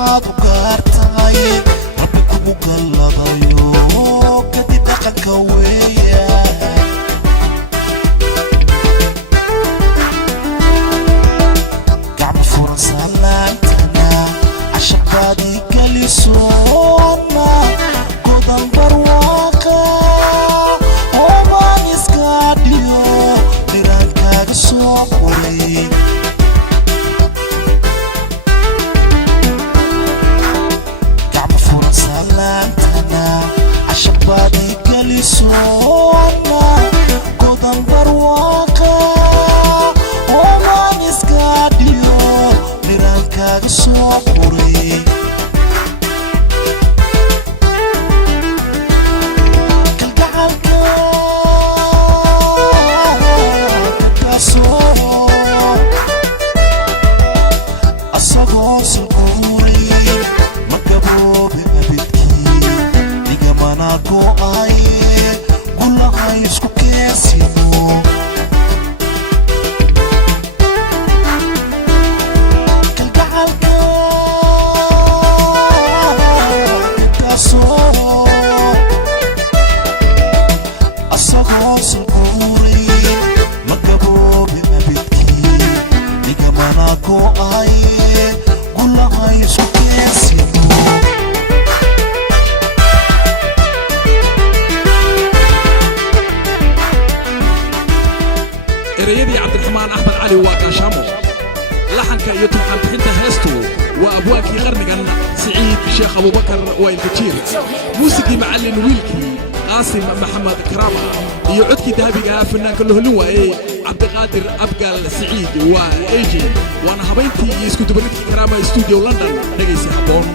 waxaad u gaartahay rabbi kugu galladayo kadib dhaqanka weeyaan gacmo furan salaantana cashabaadii gelisoona godan barwaaqa oomaan iska dhiyo dhiraankaaga soo qoray عشبادي كليسونا قدام برواقة وما نسكاديو نرالكاق صوبوري كالقعالكا كتاسو أصغو سلقوري مكبوبي Go aye, gula aye isku keensino. Kalgacalka intaasoo asagoo sulquuray ma gaboobi abidkii nigamana go aye, gula aye isku keensino. erayadii cabdiraxmaan axmed cali waa gaashaamo laxanka iyo turxanbixinta heestu waa abwaankii qarnigan siciid sheekh abubakar waa ilkajiir muusigii macallin wiilkii qaasim maxamed karaama iyo codkii dahabiga fanaanka loholin waayey cabdiqaadir abgaal siciid waa eji waana habayntii iyo isku dubaridkii karaama stuudio london dhegaysi habboon